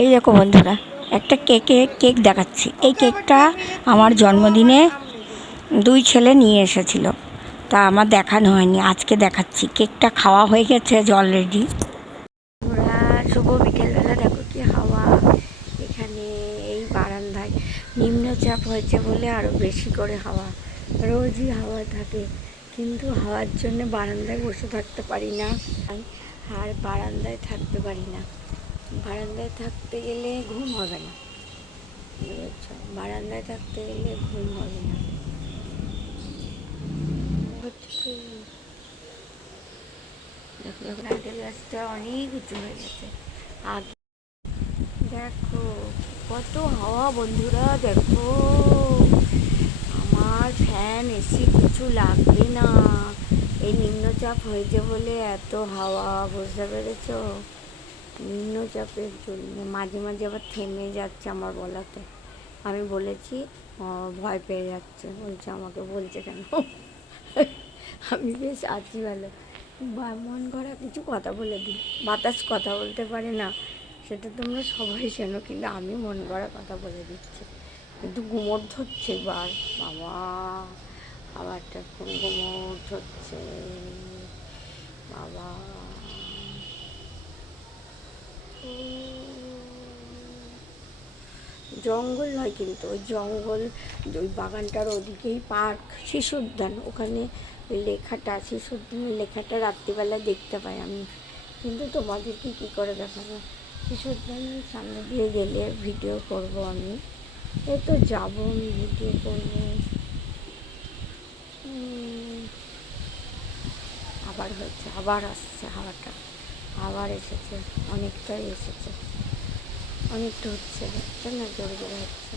এই দেখো বন্ধুরা, একটা কেক দেখাচ্ছি। এই কেকটা আমার জন্মদিনে দুই ছেলে নিয়ে এসেছিল, তা আমার দেখানো হয়নি, আজকে দেখাচ্ছি। কেকটা খাওয়া হয়ে গেছে অলরেডি। ওরা শুভ বিকেলবেলা দেখো কি হাওয়া এখানে। এই বারান্দায় নিম্নচাপ হয়েছে বলে আরও বেশি করে হাওয়া। রোজই হাওয়া থাকে, কিন্তু হাওয়ার জন্য বারান্দায় বসে থাকতে পারি না, আর বারান্দায় থাকতে পারি না। বারান্দায় থাকতে গেলে ঘুম হবে না, বুঝেছো? বারান্দায় থাকতে গেলে ঘুম হবে না। দেখো দেখো, নারকেল গাছটা অনেক উঁচু হয়ে গেছে। আগে দেখো কত হাওয়া বন্ধুরা, দেখো আমার ফ্যান এসি কিছু লাগবে না। এই নিম্নচাপ হয়েছে বলে এত হাওয়া, বুঝতে পেরেছো? নিম্নচাপের জন্য মাঝে মাঝে আবার থেমে যাচ্ছে আমার বলাতে। আমি বলেছি, ভয় পেয়ে যাচ্ছে, বলছে আমাকে বলছে কেন। আমি বেশ আছি ভালো, মন করা কিছু কথা বলে দিই। বাতাস কথা বলতে পারে না, সেটা তোমরা সবাই জানো, কিন্তু আমি মন করা কথা বলে দিচ্ছি। কিন্তু গুমোট ধরছে এবার, বাবা আবারটা এখন গুমোট ধরছে বাবা। জঙ্গল নয় কিন্তু, ওই জঙ্গল, ওই বাগানটার ওদিকেই পার্ক, শিশু উদ্যান। ওখানে লেখাটা, শিশু উদ্যানের লেখাটা রাত্রিবেলা দেখতে পাই আমি, কিন্তু তোমাদেরকে কী করে দেখাবো? শিশু উদ্যানের সামনে দিয়ে গেলে ভিডিও করব আমি, এ তো যাবো, আমি ভিডিও করবো। আবার হচ্ছে, আবার আসছে হাওয়াটা, আবার এসেছে, অনেকটাই এসেছে, অনেকটা হচ্ছে, দেখছে না, জোরে জোরে হচ্ছে।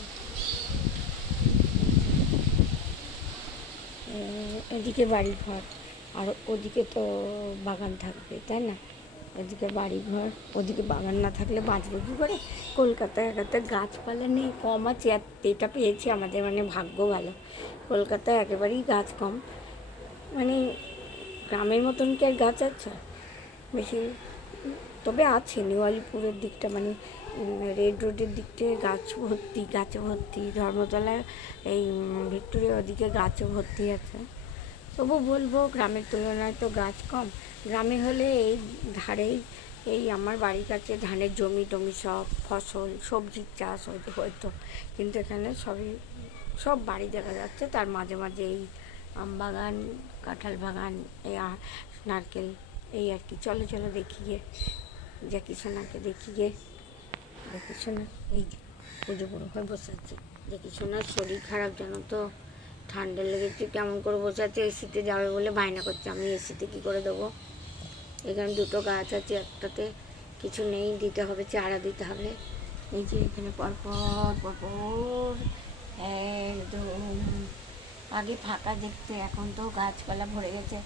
এদিকে বাড়ি ঘর, আর ওদিকে তো বাগান থাকবে, তাই না? এদিকে বাড়ি ঘর, ওদিকে বাগান না থাকলে বাঁচবে কী করে? কলকাতায় একাতে গাছপালা নেই, কম আছে, এটা পেয়েছি আমাদের, মানে ভাগ্য ভালো। কলকাতায় একেবারেই গাছ কম, মানে গ্রামের মতন কি আর গাছ আছে বেশি? তবে আছে নিউ আলিপুরের দিকটা, মানে রেড রোডের দিকটায় গাছ ভর্তি, গাছে ভর্তি। ধর্মতলায় এই ভিক্টোরিয়া ওদিকে গাছে ভর্তি আছে। তবু বলবো গ্রামের তুলনায় তো গাছ কম। গ্রামে হলে এই ধারেই, এই আমার বাড়ির কাছে ধানের জমি টমি, সব ফসল সবজির চাষ হয়তো, কিন্তু এখানে সব বাড়ি দেখা যাচ্ছে, তার মাঝে মাঝে এই আম বাগান, কাঁঠাল বাগান, এই নারকেল, এই আর কি। চলো চলো দেখি গিয়ে, জ্যাকি সোনাকে দেখি গিয়ে, জ্যাকি সোনা এই পুজো পুরো হয়ে বসে আছে। জ্যাকি সোনার শরীর খারাপ জানো তো, ঠান্ডা লেগেছে, কেমন করে বসে আছে, এসিতে যাবে বলে বায়না করছে। আমি এসিতে কী করে দেবো? এখানে দুটো গাছ আছে, একটাতে কিছু নেই, দিতে হবে, চারা দিতে হবে। এই যে এখানে পরপর পরপর একদম, আগে ফাঁকা দেখতে, এখন তো গাছপালা ভরে গেছে,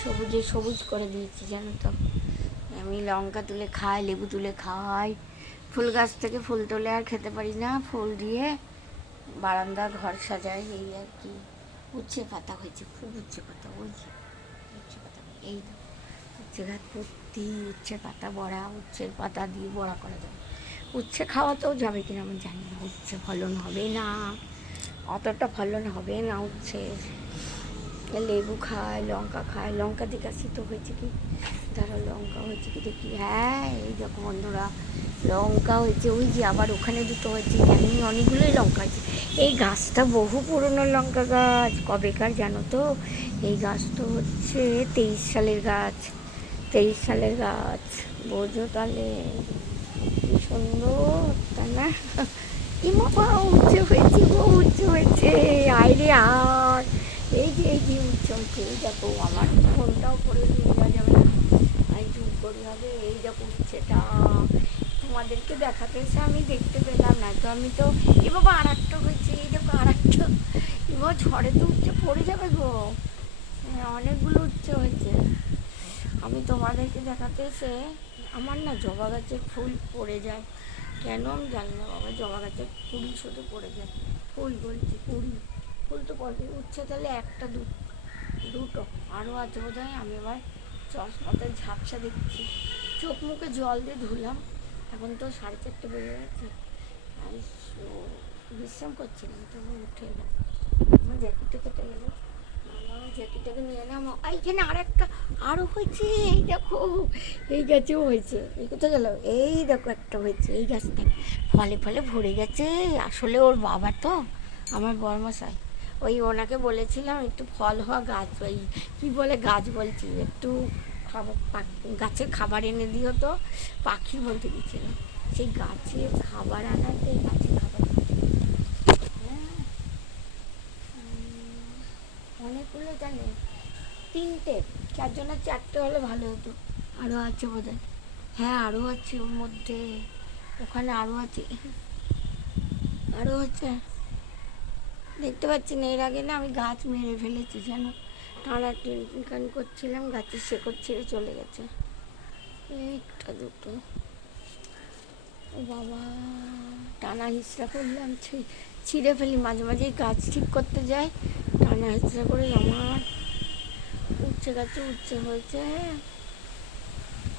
সবুজে সবুজ করে দিয়েছি জানো তো। আমি লঙ্কা তুলে খাই, লেবু তুলে খাই, ফুল গাছ থেকে ফুল তুলে আর খেতে পারি না, ফুল দিয়ে বারান্দা ঘর সাজাই, এই আর কি। উচ্ছে পাতা হয়েছে, খুব উচ্ছে পাতা, ওই যে উচ্ছে পাতা, এই উচ্ছে গাছ ভর্তি, উচ্ছে পাতা বড়া, উচ্ছের পাতা দিয়ে বড়া করা যাবে। উচ্ছে খাওয়াতেও যাবে কিনা আমি জানি না, উচ্ছে ফলন হবে না, অতটা ফলন হবে না উচ্ছে। লেবু খায়, লঙ্কা খায়, লঙ্কা দিকে শীত হয়েছে কি, ধরো লঙ্কা হয়েছে কি দেখি, হ্যাঁ এই দেখো বন্ধুরা, লঙ্কা হয়েছে, ওই যে আবার ওখানে দুটো হয়েছে, এখানে অনেকগুলোই লঙ্কা হয়েছে। এই গাছটা বহু পুরনো লঙ্কা গাছ, কবেকার জানো তো? এই গাছ তো হচ্ছে 23 সালের গাছ, 23 সালের গাছ, বোঝো তাহলে কি সুন্দর, তাই না? ইমা উচ্ছে হয়েছে, উচ্ছে হয়েছে, আইরে আর এই যে উচ্ছে হচ্ছে, এই দেখো, আমার ফোনটাও করে নিয়ে যাবে না, আমি জুম করি হবে। এই দেখো উচ্ছেটা তোমাদেরকে দেখাতে এসে আমি দেখতে পেলাম না, তো আমি তো, এ বাবা আর একটা হয়েছে, এই দেখো আর একটা, এবার ঝড়ে তো উচ্ছে পড়ে যাবে গো, অনেকগুলো উচ্ছে হয়েছে। আমি তোমাদেরকে দেখাতে এসে আমার না জবা গাছের ফুল পড়ে যায়, কেন আমি জানি না বাবা, জবা গাছের কুড়ি শুধু পড়ে যায়, ফুল বলছি কুড়ি, ফুল তো পড়বে। উচ্ছে তাহলে একটা দুটো আরও আছে বোধ হয়। আমি এবার চশমাতে ঝাপসা দেখছি, চোখ মুখে জল দিয়ে ধুলাম, এখন তো 4:30 বেজে গেছে। আমি বিশ্রাম করছিলাম, তখন উঠে এলাম। আমার জ্যাকেটটা কোথায় গেলো? আমার জ্যাকেটটাকে নিয়ে এলাম। এইখানে আরেকটা আরও হয়েছে, এই দেখো, এই গাছেও হয়েছে। এই কোথায় গেল? এই দেখো একটা হয়েছে এই গাছটা, ফলে ফলে ভরে গেছে। আসলে ওর বাবা তো আমার বড়মশাই, ওই ওনাকে বলেছিলাম একটু ফল হওয়া গাছ, ওই কী বলে গাছ বলছি, একটু খাবার গাছের খাবার এনে দিও তো, পাখি বলতে গেছিল। সেই গাছের খাবার আনাতে গাছের খাবার হ্যাঁ, অনেকগুলো জানে, 3টে, 4 4টে হলে ভালো হতো। আরও আছে বোধহয়, হ্যাঁ আরও আছে ওর মধ্যে, ওখানে আরও আছে, আরও হচ্ছে, দেখতে পাচ্ছি না। এর আগে না আমি গাছ মেরে ফেলেছি যেন, টানা টিনকান করছিলাম, গাছের শেকড় ছেড়ে চলে গেছে। একটা দুটো, ও বাবা, টানা হিঁচড়া করলাম, ছিঁড়ে ফেলি মাঝে মাঝে, গাছ ঠিক করতে যাই, টানা হিঁচড়া করে আমার উচ্ছে গাছে উচ্ছে হয়েছে,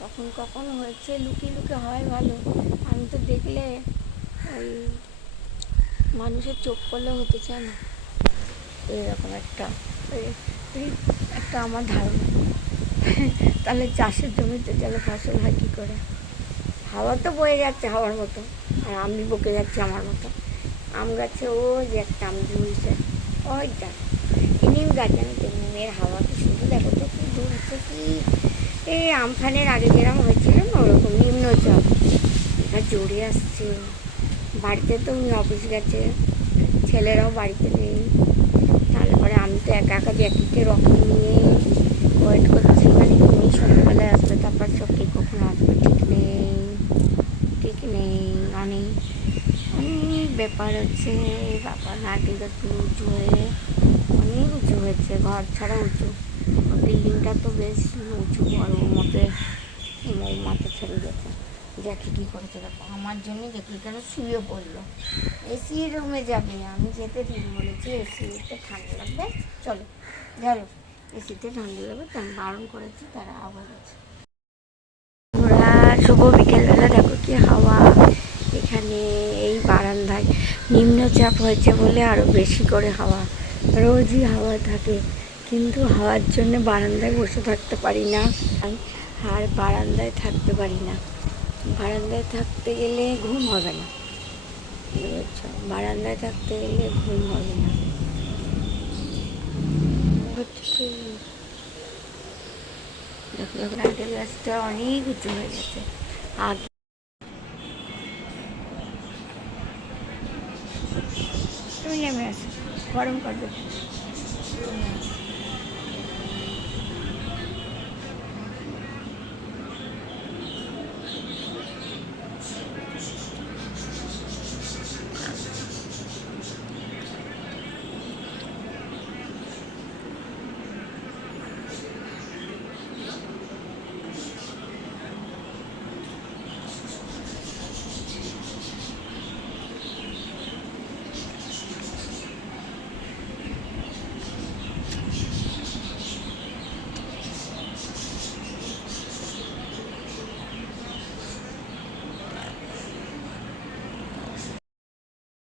কখন কখন হয়েছে, লুকিয়ে লুকিয়ে হয় ভালো। আমি তো দেখলে ওই মানুষের চোখ পড়লে হতে চায় না, এরকম একটা একটা আমার ধারণা। তাহলে চাষের জমিতে তাহলে ফসল হয় কী করে? হাওয়া তো বয়ে যাচ্ছে হাওয়ার মতো, আর আমি বকে যাচ্ছি আমার মতো। আম গাছে ওই যে একটা আম ঝুলছে, ওইটা নিম গাছ, জানো তো নিমের হাওয়া কি শুধু, দেখো তো কি ঝুলছে কি, এই আমফানের আগে যেরকম হয়েছিল না ওরকম নিম্নচাপ, এটা জোরে আসছে। বাড়িতে তো উনি অফিস গেছে, ছেলেরাও বাড়িতে নেই, তারপরে আমি তো একা একা জ্যাকেটে রকি নিয়ে ওয়েট করছি, মানে উনি সন্ধ্যাবেলায় আসবে, তারপর চোখে কখন আসবে ঠিক নেই, ঠিক নেই। অনেক অনেক ব্যাপার হচ্ছে, বাবা নারকেল গাছ উঁচু হয়ে অনেক উঁচু হয়েছে, ঘর ছাড়া উঁচু, বিল্ডিংটা তো বেশ উঁচু, বড় মতে মাথা ছেড়ে গেছে। জ্যাকি কী করেছে দেখো, আমার জন্য জ্যাকি কেন শুয়ে পড়লো, এসি রুমে যাবে, আমি যেতে দিন বলেছি, এসিতে ঠান্ডা লাগবে, চলো চলো, এসিতে ঠান্ডা লাগবে, তাই বারণ করেছি, তারা আবার আছে। ওরা শুভ বিকেলবেলা দেখো কি হাওয়া, এখানে এই বারান্দায় নিম্নচাপ হয়েছে বলে আরও বেশি করে হাওয়া, রোজই হাওয়া থাকে, কিন্তু হাওয়ার জন্য বারান্দায় বসে থাকতে পারি না, আর বারান্দায় থাকতে পারি না, বারান্দায় থাকতে গেলে ঘুম হবে না, বুঝেছো, বারান্দায় থাকতে গেলে ঘুম হবে না। দেখো দেখো নারকেল গাছটা অনেক উঁচু হয়ে গেছে, আগে তুমি নেমে আসো, গরম করবে।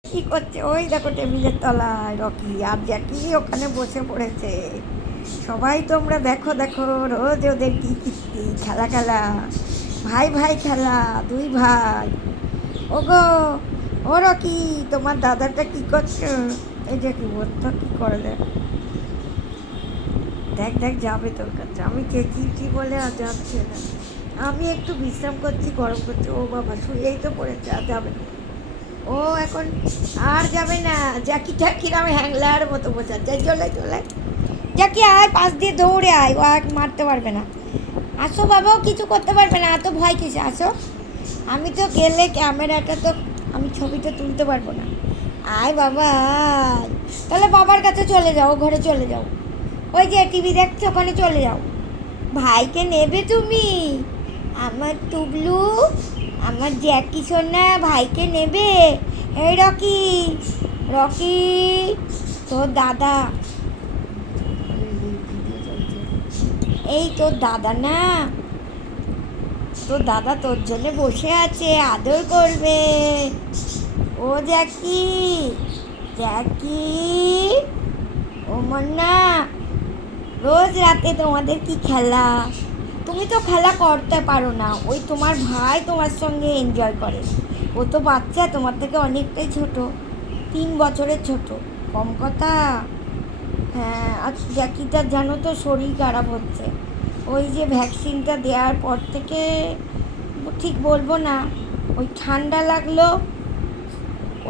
কি করছে? ওই দেখো টেবিলের তলায় রকি আর জ্যাকি ওখানে বসে পড়েছে। সবাই তোমরা দেখো দেখো, রোজ ওদের কি কীর্তি, খেলা খেলা, ভাই ভাই খেলা, দুই ভাই। ওগো ও রকি, তোমার দাদাটা কি করছো? এই যে কি বলতো, কি করে দেখ, দেখ দেখ যাবে তোর কাছে, আমি চেঁচিয়েছি বলে আর যাচ্ছে না, আমি একটু বিশ্রাম করছি, গরম করছি, ও বাবা শুয়েই তো পড়েছে, আর যাবে না ও এখন, আর যাবে না। জ্যাকি ঠ্যাকিরাম হ্যাংলার মতো বসে আছে, চলে চলে জ্যাকি আয়, পাশ দিয়ে দৌড়ে আয়, ও আর মারতে পারবে না, আসো বাবাও কিছু করতে পারবে না, এত ভয় কিসে, আসো, আমি তো গেলে ক্যামেরাটা তো আমি ছবিটা তুলতে পারবো না, আয় বাবা আয়। তাহলে বাবার কাছে চলে যাও, ঘরে চলে যাও, ওই যে টিভি দেখছো ওখানে চলে যাও, ভাইকে নেবে তুমি, আমার টুবলু, আমার জ্যাকি সোনা ভাইকে নেবে, এই রকি, রকি তোর দাদা, এই তোর দাদা না, তো দাদা তোর জন্য বসে আছে, আদর করবে। ও জ্যাকি, জ্যাকি, ও মন্না, রোজ রাতে তোমাদের কি খেলা? তুমি তো খেলা করতে পারো না, ওই তোমার ভাই তোমার সঙ্গে এনজয় করে। ও তো বাচ্চা, তোমার থেকে অনেকটাই ছোট, 3 বছরের ছোট। কম কথা। হ্যাঁ, আর জ্যাকিটার জানো তো শরীর খারাপ হচ্ছে, ওই যে ভ্যাকসিনটা দেওয়ার পর থেকে। ঠিক বলবো না, ওই ঠান্ডা লাগলো,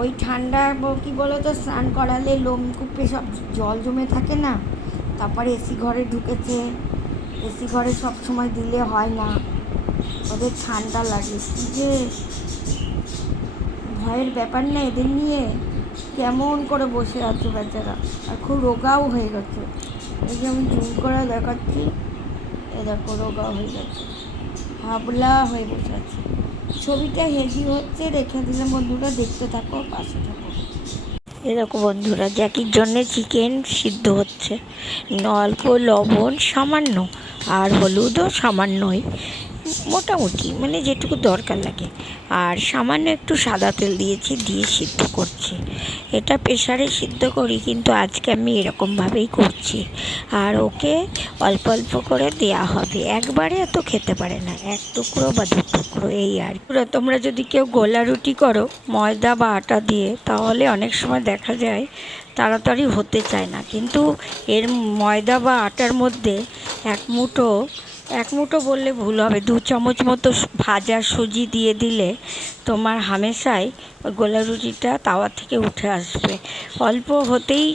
ওই ঠান্ডা কি বলো তো, স্নান করালে লোমকূপে সব জল জমে থাকে না, তারপরে এসি ঘরে ঢুকেছে, এসি ঘরে সব সময় দিলে হয় না, ওদের ঠান্ডা লাগে। কী যে ভয়ের ব্যাপার না এদের নিয়ে, কেমন করে বসে আছে বেচারা, আর খুব রোগাও হয়ে গেছে। এই যে আমি জুম করে দেখাচ্ছি, এ দেখো রোগা হয়ে গেছে, হাবলা হয়ে বসে আছে। ছবিটা হেভি হচ্ছে, রেখে দিলে বন্ধুরা দেখতে থাকো, পাশে থাকো। এরকম বন্ধুরা জ্যাকির জন্যে চিকেন সিদ্ধ হচ্ছে, অল্প লবণ সামান্য, আর হলুদও সামান্যই, মোটামুটি মানে যেটুকু দরকার লাগে, আর সামান্য একটু সাদা তেল দিয়েছি, দিয়ে সিদ্ধ করছি। এটা প্রেশারে সিদ্ধ করি, কিন্তু আজকে আমি এরকমভাবেই করছি। আর ওকে অল্প অল্প করে দেয়া হবে, একবারে এত খেতে পারে না, 1 টুকরো বা 2 টুকরো এই আর। তোমরা যদি কেউ গোলা রুটি করো ময়দা বা আটা দিয়ে, তাহলে অনেক সময় দেখা যায় তাড়াতাড়ি হতে চায় না, কিন্তু এর ময়দা বা আটার মধ্যে এক মুঠো বললে ভুল হবে, 2 চামচ মতো ভাজা সুজি দিয়ে দিলে তোমার হামেশাই ওই গোলা রুটিটা তাওয়া থেকে উঠে আসবে। অল্প হতেই